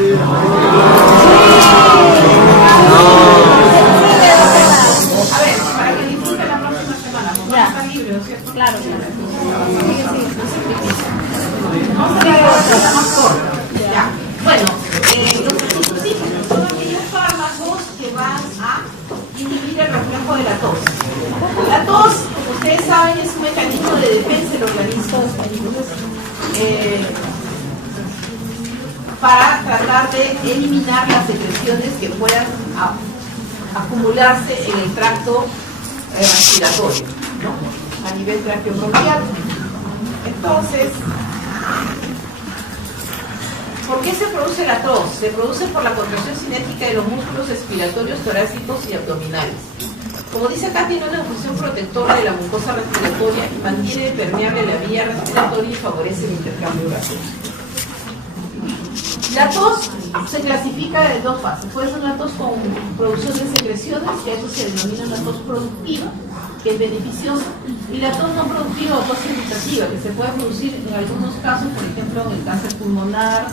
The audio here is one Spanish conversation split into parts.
A ver, para que disfruten la próxima semana, porque van a estar libres, ¿no es cierto? Claro, claro. Vamos a ver la más corta. Ya. Bueno, los antitusígenos son aquellos fármacos que van a inhibir el reflejo de la tos. La tos, como ustedes saben, es un mecanismo de defensa del organismo. Para tratar de eliminar las secreciones que puedan acumularse en el tracto respiratorio, ¿no? A nivel traqueobronquial. Entonces, ¿por qué se produce la tos? Se produce por la contracción cinética de los músculos respiratorios torácicos y abdominales. Como dice acá, tiene una función protectora de la mucosa respiratoria y mantiene permeable la vía respiratoria y favorece el intercambio gaseoso. La tos se clasifica de dos fases. Puede ser una tos con producción de secreciones, que eso se denomina una tos productiva, que es beneficiosa, y la tos no productiva o tos irritativa, que se puede producir en algunos casos, por ejemplo, en el cáncer pulmonar,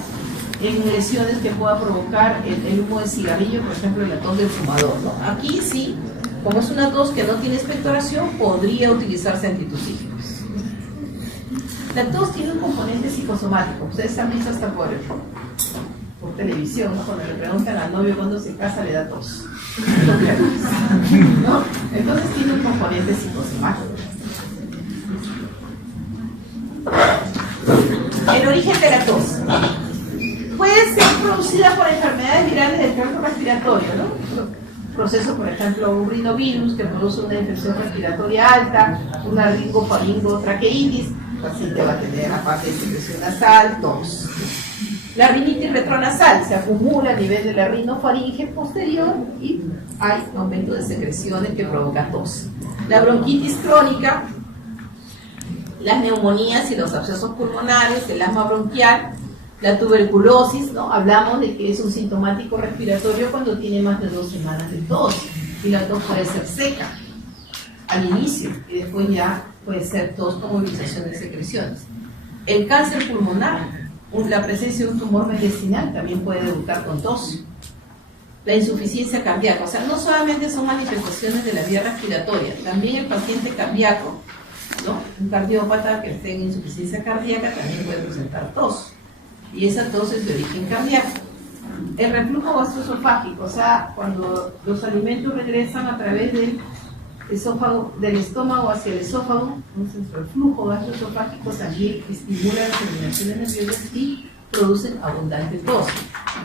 en lesiones que pueda provocar el humo de cigarrillo, por ejemplo, en la tos del fumador, ¿no? Aquí sí, como es una tos que no tiene expectoración, podría utilizarse antitusígenos. La tos tiene un componente psicosomático. Ustedes han visto hasta por televisión, ¿no? Cuando le preguntan al novio cuándo se casa, le da tos, ¿no? Entonces tiene un componente psicosomático. El origen de la tos puede ser producida por enfermedades virales del tracto respiratorio, ¿no? Proceso, por ejemplo, un rinovirus que produce una infección respiratoria alta, una ringofaringotraqueitis, el paciente va a tener, aparte de secreción nasal, tos. La rinitis retronasal se acumula a nivel de la rinofaringe posterior y hay aumento de secreciones que provoca tos. La bronquitis crónica, las neumonías y los abscesos pulmonares, el asma bronquial, la tuberculosis, ¿no? Hablamos de que es un sintomático respiratorio cuando tiene más de 2 semanas de tos, y la tos puede ser seca al inicio y después ya puede ser tos con movilización de secreciones. El cáncer pulmonar, la presencia de un tumor mediastinal también puede debutar con tos. La insuficiencia cardíaca, o sea, no solamente son manifestaciones de la vía respiratoria, también el paciente cardíaco, ¿no? Un cardiópata que esté en insuficiencia cardíaca también puede presentar tos, y esa tos es de origen cardíaco. El reflujo gastroesofágico, o sea, cuando los alimentos regresan a través del esófago, del estómago hacia el esófago, entonces el reflujo gastroesofágico también estimula las terminaciones nerviosas y producen abundante tos.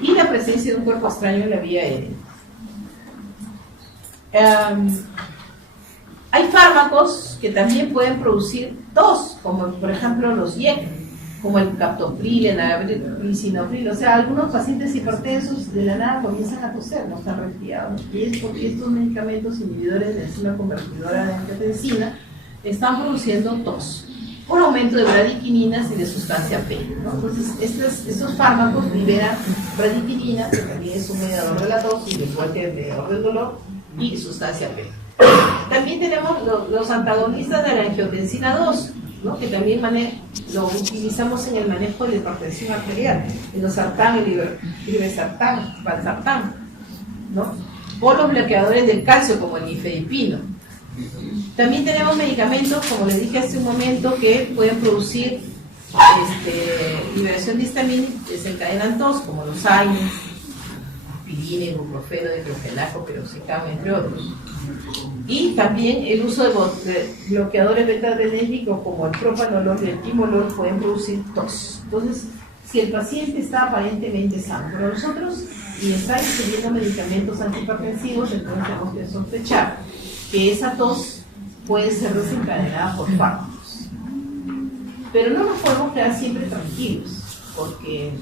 Y la presencia de un cuerpo extraño en la vía aérea. Hay fármacos que también pueden producir tos, como por ejemplo los IEC, como el captopril, el lisinopril. O sea, algunos pacientes hipertensos de la nada comienzan a toser, no están resfriados. Y es porque estos medicamentos inhibidores de enzima convertidora de angiotensina están produciendo tos, por aumento de bradiquininas y de sustancia P, ¿no? Entonces, estos fármacos liberan bradiquinina, que también es un mediador de la tos, y igual que el mediador del dolor, y sustancia P. También tenemos los antagonistas de la angiotensina 2, ¿no? Que también lo utilizamos en el manejo de la hipertensión arterial, el losartán, el irbesartán, valsartán, ¿no? O los bloqueadores del calcio, como el nifedipino. También tenemos medicamentos, como les dije hace un momento, que pueden producir liberación de histamina y desencadenan tos, como los AINES, aspirina, ibuprofeno, diclofenaco, piroxicam, entre otros. Y también el uso de bloqueadores beta-adrenérgicos como el propanolol y el timolol pueden producir tos. Entonces, si el paciente está aparentemente sano, pero nosotros y está ingiriendo medicamentos antihipertensivos, entonces tenemos que sospechar que esa tos puede ser desencadenada por fármacos. Pero no nos podemos quedar siempre tranquilos, porque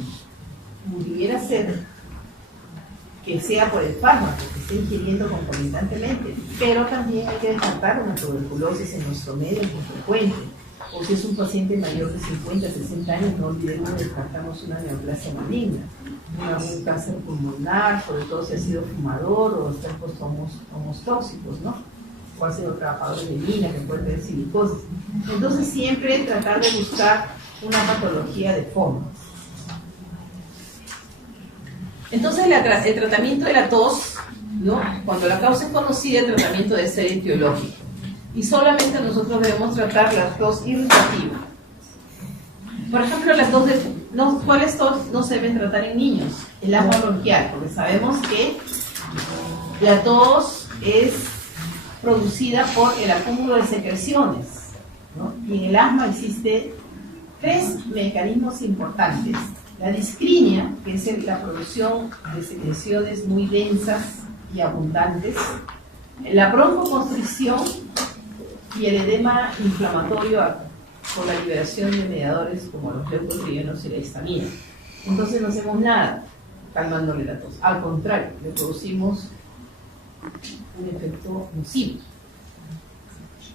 pudiera ser que sea por el fármaco que esté ingiriendo concomitantemente, pero también hay que descartar una tuberculosis en nuestro medio muy frecuente, o si es un paciente mayor de 50, 60 años, no olvidemos que descartamos una neoplasia maligna, un cáncer pulmonar, sobre todo si ha sido fumador o está expuesto a humos tóxicos, ¿no? O ha sido trabajador de mina que puede tener silicosis. Entonces siempre tratar de buscar una patología de fondo. Entonces el tratamiento de la tos, ¿no? Cuando la causa es conocida, el tratamiento debe ser etiológico. Y solamente nosotros debemos tratar la tos irritativa. Por ejemplo, ¿cuáles tos no se deben tratar en niños? El asma bronquial, porque sabemos que la tos es producida por el acúmulo de secreciones, ¿no? Y en el asma existen 3 mecanismos importantes. La discrinia, que es la producción de secreciones muy densas y abundantes, la broncoconstricción y el edema inflamatorio por la liberación de mediadores como los leucotrienos y la histamina. Entonces no hacemos nada calmándole la tos. Al contrario, le producimos un efecto nocivo.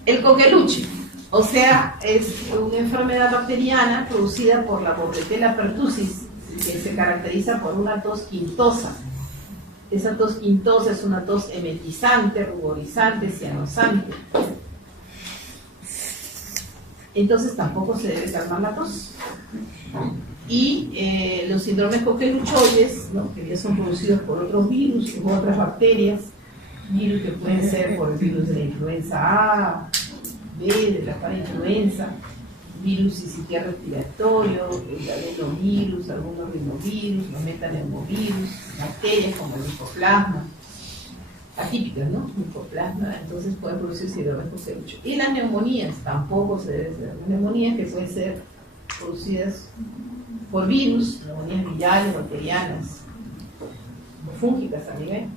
El coqueluche, o sea, es una enfermedad bacteriana producida por la Bordetella pertussis, que se caracteriza por una tos quintosa. Esa tos quintosa es una tos emetizante, ruborizante, cianosante. Entonces tampoco se debe calmar la tos. Y los síndromes coqueluchoides, ¿no? Que ya son producidos por otros virus u otras bacterias, virus que pueden ser por el virus de la influenza A, B, de la parainfluenza, virus sincitial respiratorio, el adenovirus, algunos rinovirus, los metaneumovirus, bacterias como el micoplasma, atípicas, ¿no? Micoplasma, entonces pueden producir síndrome coquelucho. Y las neumonías tampoco se deben hacer. Las neumonías que pueden ser producidas por virus, neumonías virales, bacterianas, o fúngicas también.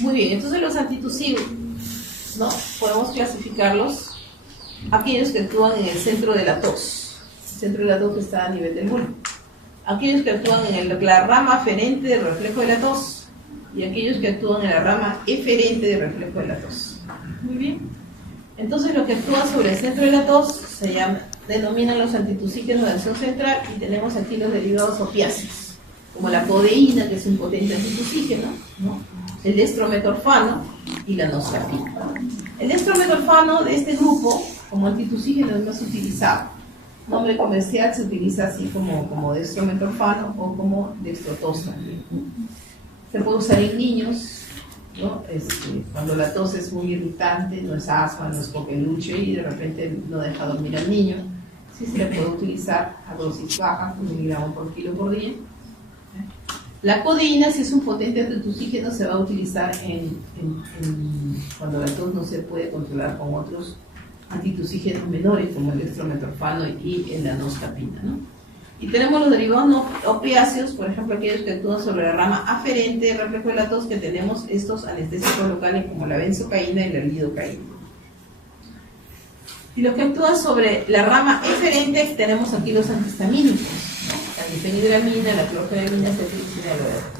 Muy bien, entonces los antitusivos, ¿no? Podemos clasificarlos aquellos que actúan en el centro de la tos. El centro de la tos está a nivel del bulbo. Aquellos que actúan en la rama aferente del reflejo de la tos y aquellos que actúan en la rama eferente del reflejo de la tos. Muy bien. Entonces los que actúan sobre el centro de la tos denominan los antitusígenos de acción central y tenemos aquí los derivados opiáceos, como la codeína, que es un potente antitusígeno, ¿no? El destrometorfano y la noscapina. El destrometorfano de este grupo, como antitusígeno, es más utilizado. Nombre comercial se utiliza así como destrometorfano o como dextrotosa. Se puede usar en niños, ¿no? Cuando la tos es muy irritante, no es asma, no es coqueluche y de repente no deja dormir al niño, sí se le puede utilizar a dosis baja, 1 miligramos por kilo por día. La codeína, si es un potente antitusígeno, se va a utilizar cuando la tos no se puede controlar con otros antitusígenos menores, como el dextrometorfano y la noscapina, ¿no? Y tenemos los derivados opiáceos, por ejemplo, aquellos que actúan sobre la rama aferente del reflejo de la tos, que tenemos estos anestésicos locales como la benzocaína y la lidocaína. Y los que actúan sobre la rama eferente, tenemos aquí los antihistamínicos, ¿no? La difenhidramina, la clorfenamina, cetrixina,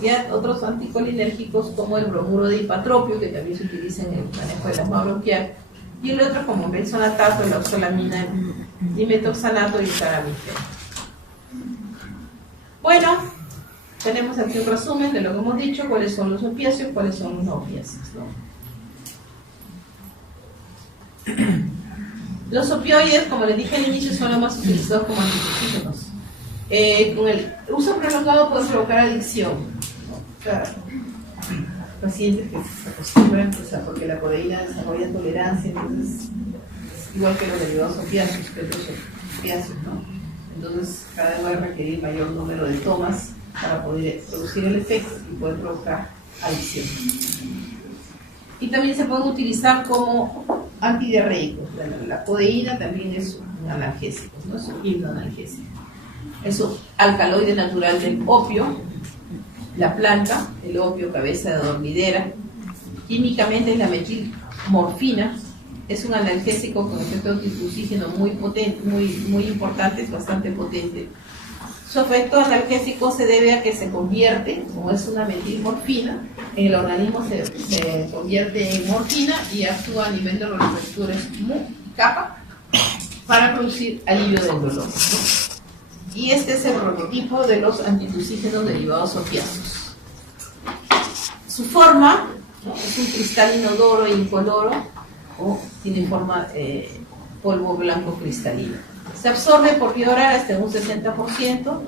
y otros anticolinérgicos como el bromuro de hipatropio, que también se utiliza en el manejo del asma bronquial, y el otro como benzonatato, la oxalamina, dimetoxanato y el caramifeno. Bueno, tenemos aquí un resumen de lo que hemos dicho, cuáles son los opiáceos, cuáles son los no opiáceos, ¿no? Los opioides, como les dije al inicio, son los más utilizados como antitusígenos. Con el uso prolongado puede provocar adicción, ¿no? Claro. Pacientes que se acostumbran, o sea, porque la codeína desarrolla tolerancia, entonces, igual que los derivados opiáceos, que otros opiáceos, ¿no? Entonces, cada vez va a requerir mayor número de tomas para poder producir el efecto y poder provocar adicción. Y también se pueden utilizar como antidiarreicos. La codeína también es un analgésico, ¿no? Es un hipnoanalgésico. Es un alcaloide natural del opio, la planta, el opio, cabeza de dormidera. Químicamente es la metilmorfina. Es un analgésico con efecto antitusígeno muy potente, muy importante, es bastante potente. Su efecto analgésico se debe a que se convierte, como es una metilmorfina, en el organismo se convierte en morfina y actúa a nivel de los receptores kappa para producir alivio del dolor, ¿no? Y este es el prototipo de los antitusígenos derivados opiáceos. Su forma, ¿no? Es un cristal inodoro e incoloro, o tiene forma polvo blanco cristalino. Se absorbe por vía oral hasta un 60%,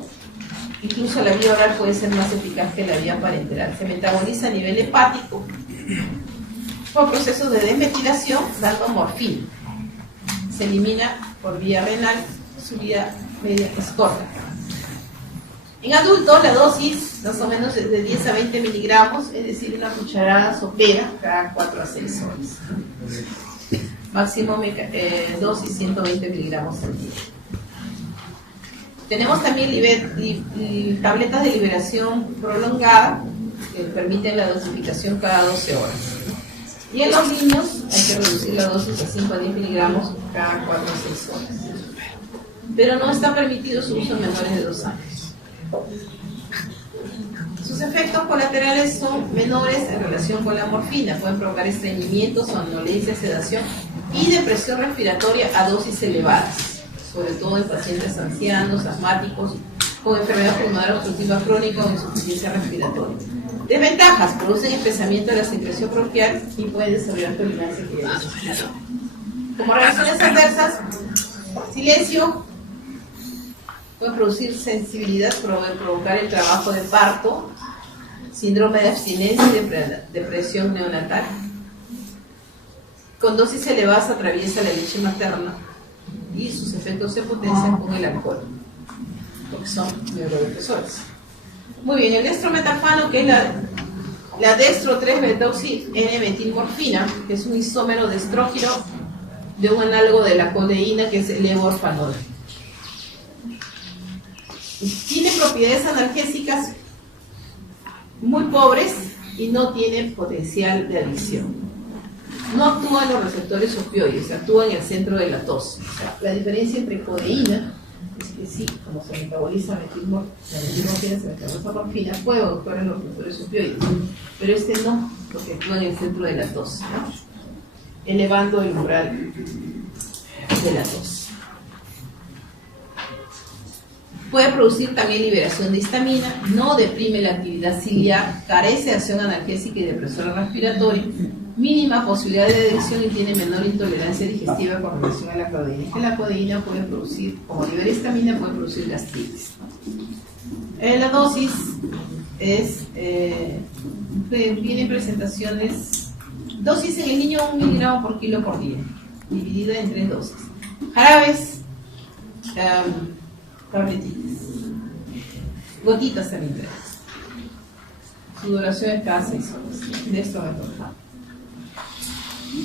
Incluso la vía oral puede ser más eficaz que la vía parenteral. Se metaboliza a nivel hepático por procesos de desmetilación dando morfina. Se elimina por vía renal, su vía media es corta. En adultos la dosis más o menos es de 10 a 20 miligramos, es decir, una cucharada sopera cada 4 a 6 horas. Máximo dosis 120 miligramos al día. Tenemos también tabletas de liberación prolongada que permiten la dosificación cada 12 horas. Y en los niños hay que reducir la dosis a 5 a 10 miligramos cada 4 a 6 horas. Pero no está permitido su uso en menores de 2 años. Sus efectos colaterales son menores en relación con la morfina. Pueden provocar estreñimiento, somnolencia, sedación y depresión respiratoria a dosis elevadas, sobre todo en pacientes ancianos, asmáticos, con enfermedad pulmonar obstructiva crónica o insuficiencia respiratoria. Desventajas: producen espesamiento de la secreción bronquial y pueden desarrollar tolerancia epidémica. Como reacciones adversas, silencio, puede producir sensibilidad, provocar el trabajo de parto, síndrome de abstinencia y depresión neonatal. Con dosis elevadas atraviesa la leche materna y sus efectos se potencian con el alcohol, porque son neurodepresores. Muy bien, el dextrometorfano, que es la dextro 3-betoxi N-metilmorfina, que es un isómero de estrógeno de un análogo de la codeína, que es el levorfanol. Tiene propiedades analgésicas muy pobres y no tiene potencial de adicción. No actúa en los receptores opioides, actúa en el centro de la tos. O sea, la diferencia entre codeína es que sí, como se metaboliza la metilmorfina, se metaboliza morfina, puede actuar en los receptores opioides, pero este no, porque actúa en el centro de la tos, ¿no? Elevando el umbral de la tos. Puede producir también liberación de histamina, no deprime la actividad ciliar, carece de acción analgésica y depresora respiratoria, mínima posibilidad de adicción y tiene menor intolerancia digestiva con relación a la codeína. Es que la codeína puede producir, como libera histamina, puede producir gastritis. La dosis es, viene en presentaciones, dosis en el niño 1 miligramo por kilo por día, dividida en 3 dosis. Jarabes, tabletitas, gotitas también traes. Su duración es cada 6 horas. De esto me toca.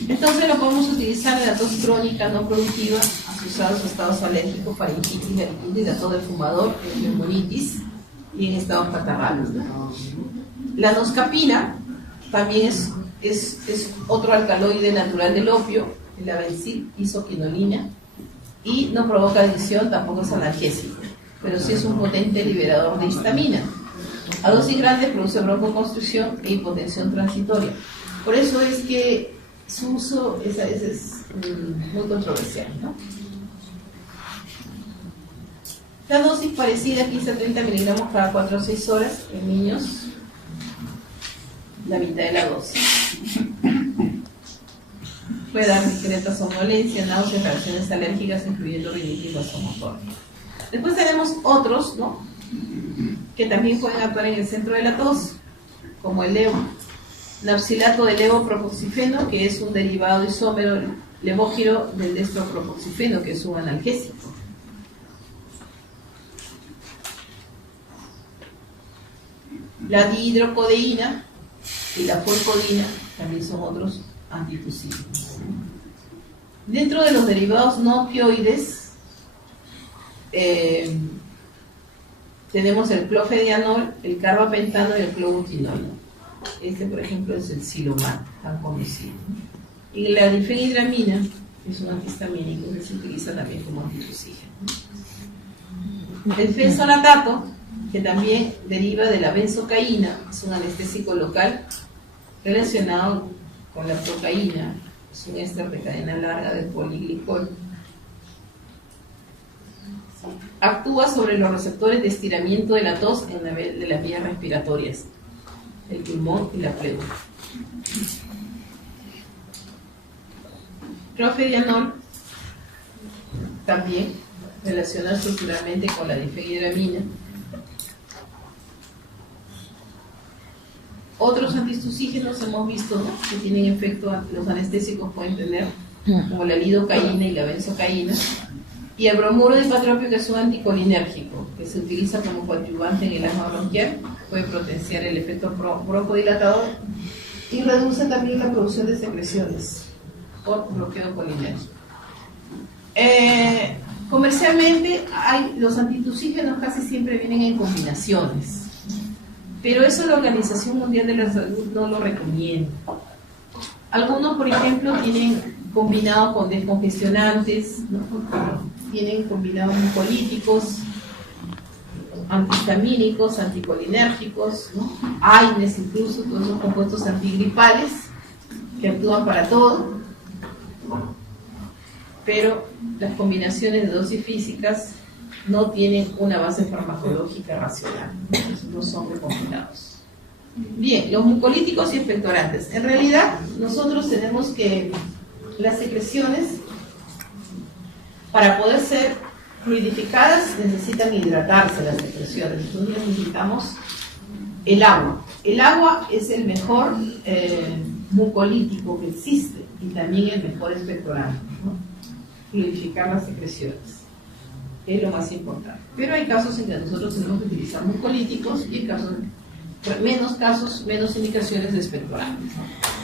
Entonces lo podemos utilizar en la tos crónica no productiva, asociados a estados alérgicos, faringitis, garganta, la tos del fumador, neumonitis y en estados catarrales. La noscapina también es otro alcaloide natural del opio, la benzil, isoquinolina, y no provoca adicción, tampoco es analgésico, pero sí es un potente liberador de histamina. A dosis grandes produce broncoconstricción e hipotensión transitoria. Por eso es que su uso es muy controversial, ¿no? La dosis parecida, 15 a 30 miligramos cada 4 o 6 horas en niños, la mitad de la dosis. Puede dar discreta somnolencia, náuseas, reacciones alérgicas, incluyendo rinitis vasomotor. Después tenemos otros, ¿no?, que también pueden actuar en el centro de la tos, como el levo. Napsilato de levopropoxifeno, que es un derivado isómero levógiro del dextropropoxifeno, que es un analgésico. La dihidrocodeína y la forcodina también son otros antitusivos. Dentro de los derivados no opioides tenemos el clofedianol, el carbapentano y el clobutinol. Este, por ejemplo, es el Silomat, tan conocido. Y la difenhidramina es un antihistamínico que se utiliza también como antitusígeno. El fensolatato, que también deriva de la benzocaína, es un anestésico local relacionado con la procaína, es un éster de cadena larga del poliglicol. Actúa sobre los receptores de estiramiento de la tos de las vías respiratorias, el pulmón y la pleura. Clofedianol también relaciona estructuralmente con la difenhidramina Otros antihistusígenos hemos visto, ¿no?, que tienen efecto, los anestésicos pueden tener, como la lidocaína y la benzocaína. Y el bromuro de patropio, que es un anticolinérgico, que se utiliza como coadyuvante en el asma bronquial, puede potenciar el efecto broncodilatador y reduce también la producción de secreciones por bloqueo colinérgico. Comercialmente, los antihistusígenos casi siempre vienen en combinaciones, pero eso la Organización Mundial de la Salud no lo recomienda. Algunos, por ejemplo, tienen combinado con descongestionantes, ¿no?, tienen combinados mucolíticos, antihistamínicos, anticolinérgicos, ¿no?, AINES incluso, todos esos compuestos antigripales que actúan para todo, pero las combinaciones de dosis físicas no tienen una base farmacológica racional, no son recomendados. Bien, los mucolíticos y expectorantes. En realidad, nosotros tenemos que las secreciones, para poder ser fluidificadas, necesitan hidratarse las secreciones. Entonces necesitamos el agua. El agua es el mejor mucolítico que existe y también el mejor expectorante, ¿no? Fluidificar las secreciones es lo más importante. Pero hay casos en que nosotros tenemos que utilizar mucolíticos y en menos indicaciones de expectorantes.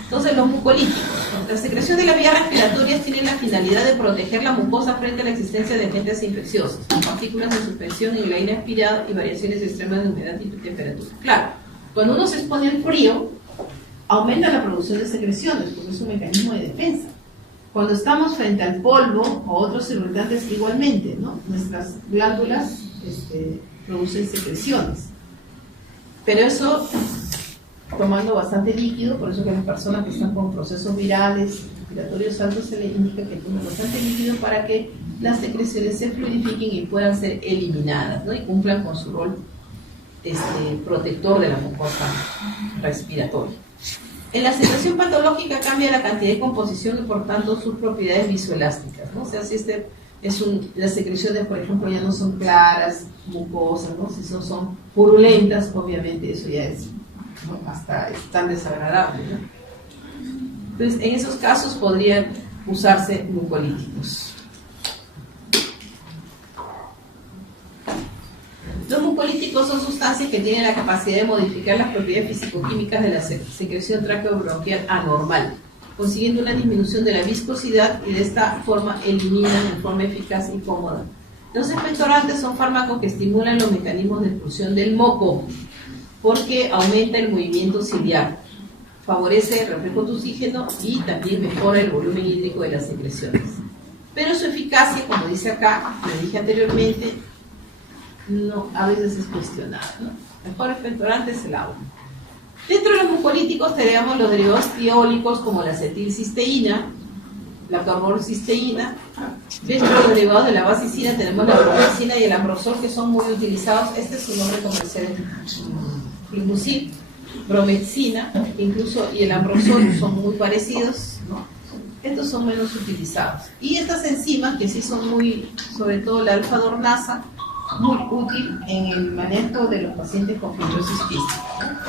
Entonces, los mucolíticos. La secreción de las vías respiratorias tiene la finalidad de proteger la mucosa frente a la existencia de agentes infecciosos, partículas de suspensión en el aire aspirado y variaciones extremas de humedad y temperatura. Claro, cuando uno se expone al frío, aumenta la producción de secreciones, porque es un mecanismo de defensa. Cuando estamos frente al polvo o otros irritantes, igualmente, ¿no?, nuestras glándulas producen secreciones. Pero eso tomando bastante líquido, por eso que a las personas que están con procesos virales, respiratorios altos, se les indica que tomen bastante líquido para que las secreciones se fluidifiquen y puedan ser eliminadas, ¿no?, y cumplan con su rol protector de la mucosa respiratoria. En la secreción patológica cambia la cantidad de composición y por tanto sus propiedades visoelásticas, ¿no? O sea, si las secreciones, por ejemplo, ya no son claras, mucosas, ¿no?, si son purulentas, obviamente eso ya es, ¿no?, hasta es tan desagradable, ¿no? Entonces, en esos casos podrían usarse mucolíticos. Los mucolíticos son sustancias que tienen la capacidad de modificar las propiedades físico-químicas de la secreción traqueobronquial anormal, consiguiendo una disminución de la viscosidad y de esta forma eliminan en forma eficaz y cómoda. Los expectorantes son fármacos que estimulan los mecanismos de expulsión del moco porque aumenta el movimiento ciliar, favorece el reflejo tusígeno y también mejora el volumen hídrico de las secreciones. Pero su eficacia, como dice acá, lo dije anteriormente, no, a veces es cuestionada, ¿no? El mejor expectorante es el agua. Dentro de los mucolíticos tenemos los derivados tiólicos como la acetilcisteína, la carbocisteína. Dentro de los derivados de la basicina tenemos la bromexina y el ambrosol, que son muy utilizados. Este es su nombre comercial, Flumucil, bromexina, incluso, y el ambrosol son muy parecidos, ¿no? Estos son menos utilizados. Y estas enzimas, que sí son muy, sobre todo la alfa-dornasa, muy útil en el manejo de los pacientes con fibrosis quística.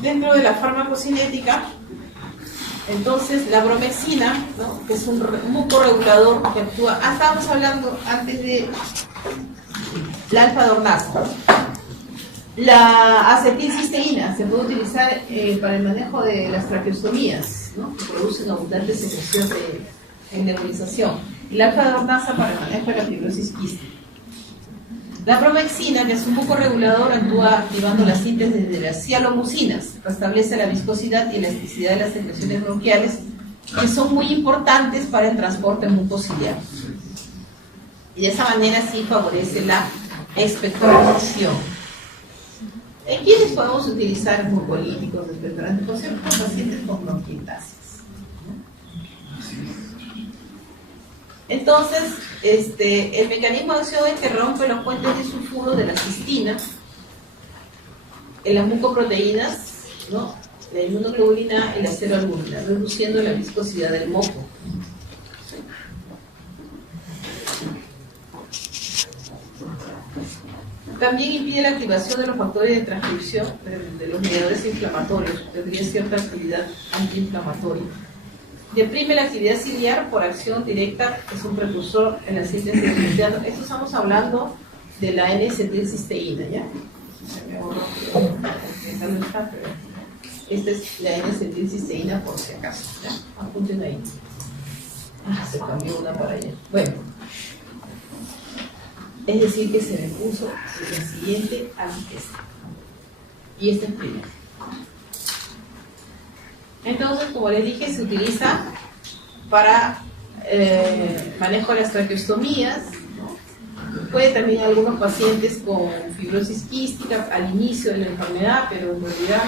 Dentro de la farmacocinética, entonces la bromexina, ¿no?, que es un mucorregulador que actúa, estábamos hablando antes de la alfa-dornasa. La acetilcisteína se puede utilizar para el manejo de las traqueostomías, ¿no?, que producen abundante secreción en nebulización, y la alfa-dornasa para el manejo de la fibrosis quística. La bromexina, que es un mucorregulador, actúa activando la síntesis de las cialomucinas, restablece la viscosidad y elasticidad de las secreciones bronquiales, que son muy importantes para el transporte mucociliar. Y de esa manera sí favorece la expectoración. ¿En quiénes podemos utilizar mucolíticos, expectorantes? Por ejemplo, pacientes con bronquiectasis. Entonces, el mecanismo de acción es que rompe los puentes de sulfuro de la cistina en las mucoproteínas, ¿no?, la inmunoglobulina y la ceroalbúmina, reduciendo la viscosidad del moco. También impide la activación de los factores de transcripción de los mediadores inflamatorios, tendría cierta actividad antiinflamatoria. Deprime la actividad ciliar por acción directa, es un precursor en la síntesis de glutatión. Esto estamos hablando de la N-acetilcisteína, ¿ya? Esta es la N-acetilcisteína por si acaso, ¿ya? Apunten ahí. Se cambió una para allá. Bueno. Es decir, que se me puso la siguiente esta. Y esta es primera. Entonces, como les dije, se utiliza para manejo de las traqueostomías, ¿no? Puede también algunos pacientes con fibrosis quística al inicio de la enfermedad, pero en realidad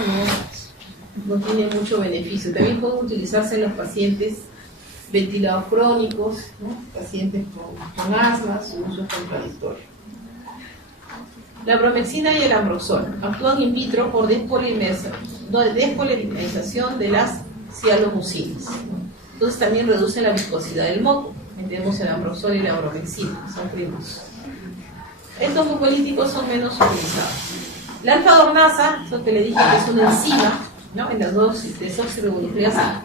no tiene mucho beneficio. También puede utilizarse en los pacientes ventilados crónicos, ¿no? Pacientes con asma, su uso es contradictorio. La bromexina y el ambroxol actúan in vitro por despolimerización de las cialomucinas. Entonces también reducen la viscosidad del moco. Tenemos el ambroxol y la bromexina, son primos. Estos mucolíticos son menos utilizados. La alfa-dornasa, eso que le dije que es una enzima, ¿no? En las desoxirribonucleasa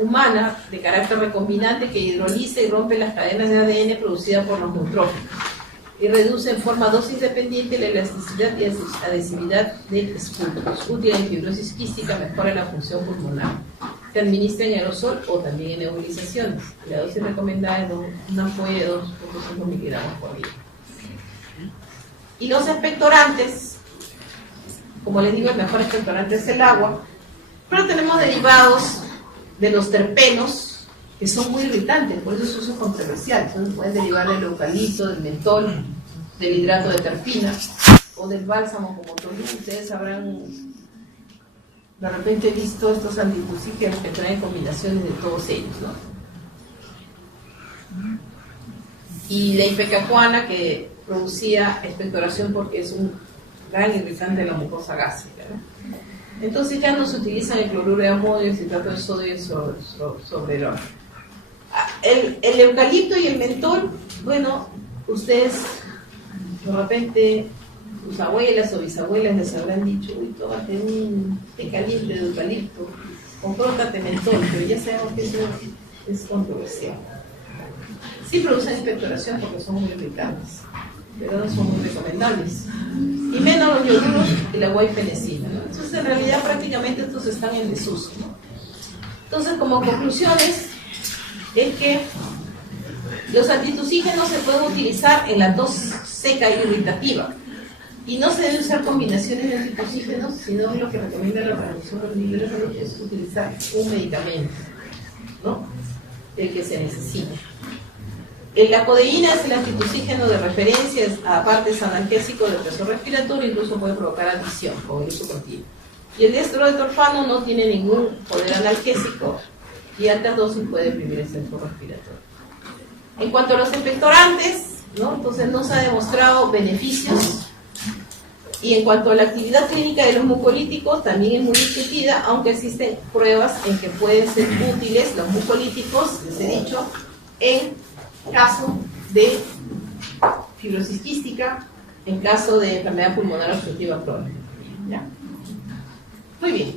humana de carácter recombinante que hidroliza y rompe las cadenas de ADN producidas por los neutrófilos y reduce en forma dosis dependiente la elasticidad y adhesividad de escultos. Útil en fibrosis quística, mejora la función pulmonar. Se administra en aerosol o también en nebulizaciones. La dosis recomendada es una ampolla de 2.5 miligramos por día. Y los expectorantes, como les digo, el mejor expectorante es el agua, pero tenemos derivados de los terpenos que son muy irritantes, por eso su uso es controversial. Entonces pueden derivar del eucalipto, del mentol, del hidrato de terpina o del bálsamo como tolú. Ustedes habrán de repente visto estos antitusígenos que traen combinaciones de todos ellos, ¿no? Y la ipecacuana, que producía expectoración porque es un gran irritante de la mucosa gástrica, ¿no? Entonces ya no se utilizan el cloruro de amonio, el citrato de sodio sobre el oro. El eucalipto y el mentol, bueno, ustedes de repente, sus abuelas o bisabuelas les habrán dicho, uy, tómate un té caliente de eucalipto, o frótate mentol, pero ya sabemos que eso es controversial. Sí producen expectoración porque son muy irritantes, pero no son muy recomendables. Y menos los ioduros y la guaifenesina, ¿no? Entonces, en realidad, prácticamente estos están en desuso, ¿no? Entonces, como conclusiones, es que los antitusígenos se pueden utilizar en la tos seca e irritativa. Y no se deben usar combinaciones de antitusígenos, sino lo que recomienda la Organización Mundial de la Salud es utilizar un medicamento, ¿no? El que se necesita. La codeína es el antitusígeno de referencia, aparte es analgésico de peso respiratorio, incluso puede provocar adicción con el uso continuo. Y el dextroetorfano no tiene ningún poder analgésico y altas dosis puede deprimir el centro respiratorio. En cuanto a los expectorantes, ¿no? Entonces no se ha demostrado beneficios. Y en cuanto a la actividad clínica de los mucolíticos, también es muy discutida, aunque existen pruebas en que pueden ser útiles los mucolíticos, les he dicho, en caso de fibrosis quística, en caso de enfermedad pulmonar obstructiva crónica. ¿Ya? Muy bien.